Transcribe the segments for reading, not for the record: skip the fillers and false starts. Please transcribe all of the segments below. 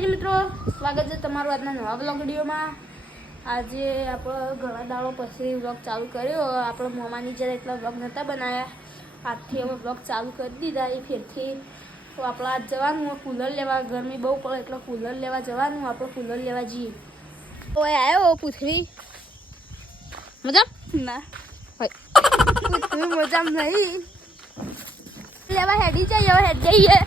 માતાજી મિત્રો, સ્વાગત છે તમારું આજના નવા બ્લોગ વિડીયોમાં। આજે આપણે ઘણા દાડો પછી બ્લોગ ચાલુ કર્યો। આપણે મોમાની જ્યારે એટલા બ્લોગ નહોતા બનાવ્યા, આજથી હવે બ્લોગ ચાલુ કરી દીધા એ ફેરથી। તો આપણે આજ જવાનું કૂલર લેવા, ગરમી બહુ પડે એટલે કૂલર લેવા જવાનું। આપણે કૂલર લેવા જઈએ। તો એ આવ્યો પૃથ્વી મજા ના પૃથ્વી મજા નહીં લેવા હેડી જઈએ। હવે હેડ જઈએ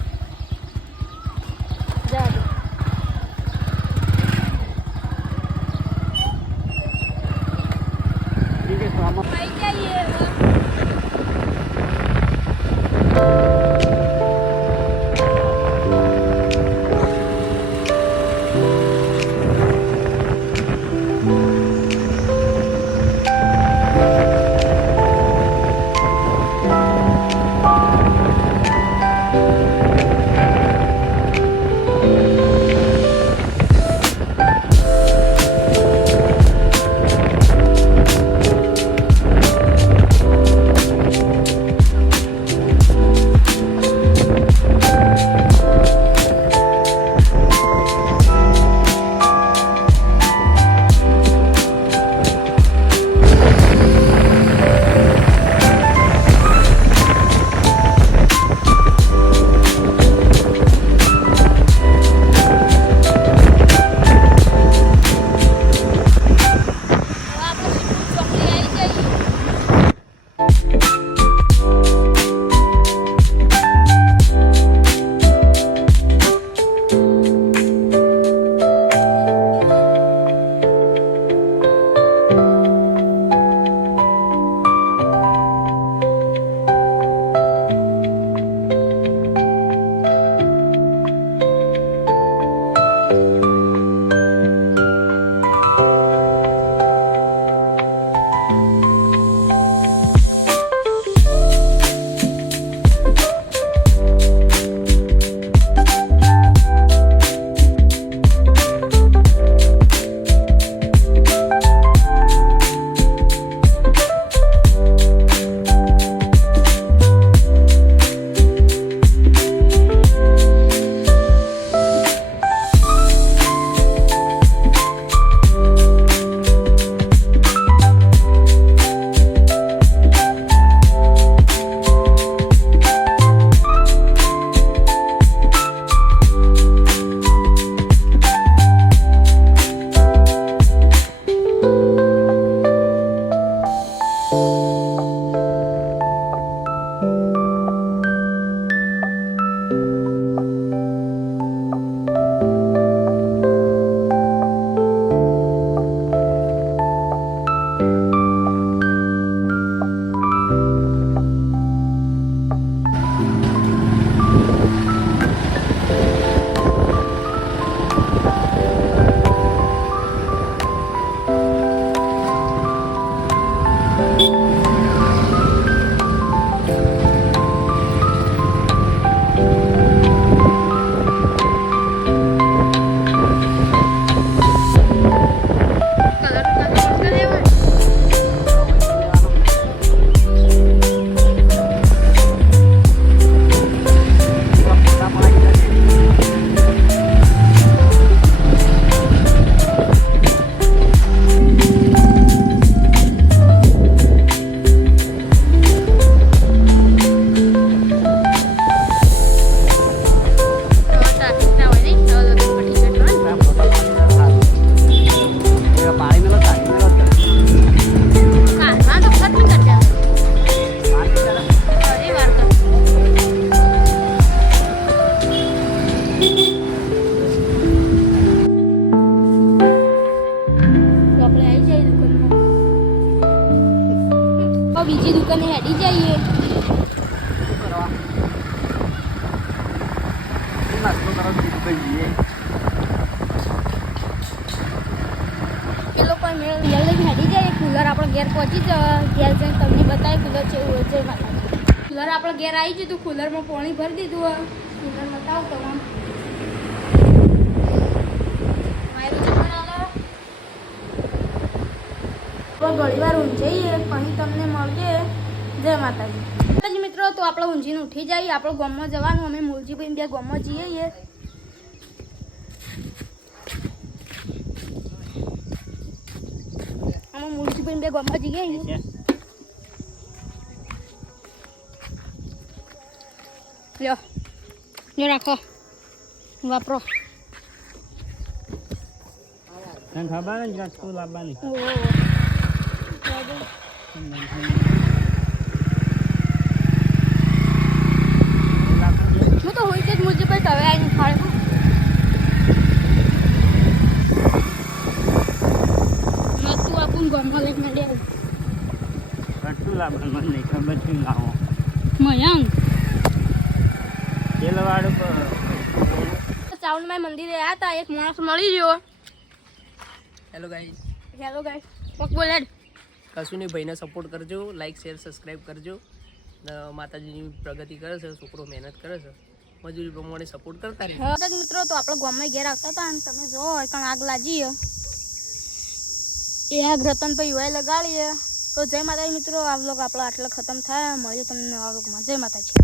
બીજી દુકાને હેડી જઈએ। પેલો કોઈ મેળ લઈને હેડી જાય। કુલર આપણે ઘેર પહોંચી જવા, ઘેર જઈને તમને બતાવે કુલર કેવું હોય છે। કુલર આપણે ઘેર આવી જતું, કુલરમાં પાણી ભરી દીધું। કુલર બતાવો તમામ ઘણી વાર ઊંઝાઈએ પછી તમને મળીએ। જય માતાજી મિત્રો। તો આપણે ઊંઝીને ઉઠી જઈએ, આપણે ગામમાં જવાનું। અમે મૂળજીભાઈ બે ગામમાં જઈએ। આમાં મ્યુનિસિપલ બે ગામમાં જઈએ લ્યો લ્યો રાખો વાપરો ખબર ને રસ્તો લાવવાની હું તો હોય જ મ્યુનિસિપલ હવે આવીને ખાડે નતું આપું ગામમાં લઈને માંડ્યા રસ્તો લાવવાનું મને નહીં ખબર છે લાવો મયંક તેલવાળું ચાવલમાં મંદિરે આવ્યા હતા એક માણસ મળી ગયો હેલો ગાઈસ હેલો ગાઈસ કોક બોલે કશું નહીં ભાઈને સપોર્ટ કરજો લાઈક શેર સબસ્ક્રાઈબ કરજો ને માતાજીની પ્રગતિ કરે છે છોકરો મહેનત કરે છે મજૂરી પ્રમાણે સપોર્ટ કરતા રહે મિત્રો તો આપણે ગામમાં ઘેર આવતા હતા અને તમે જો કારણ આગ લાગી એ આગ રતનભાઈ યુવાએ લગાડીએ તો જય માતાજી મિત્રો આ વ્લોગ આપણો આટલો ખતમ થાય મળીએ તમને નવા વ્લોગમાં જય માતાજી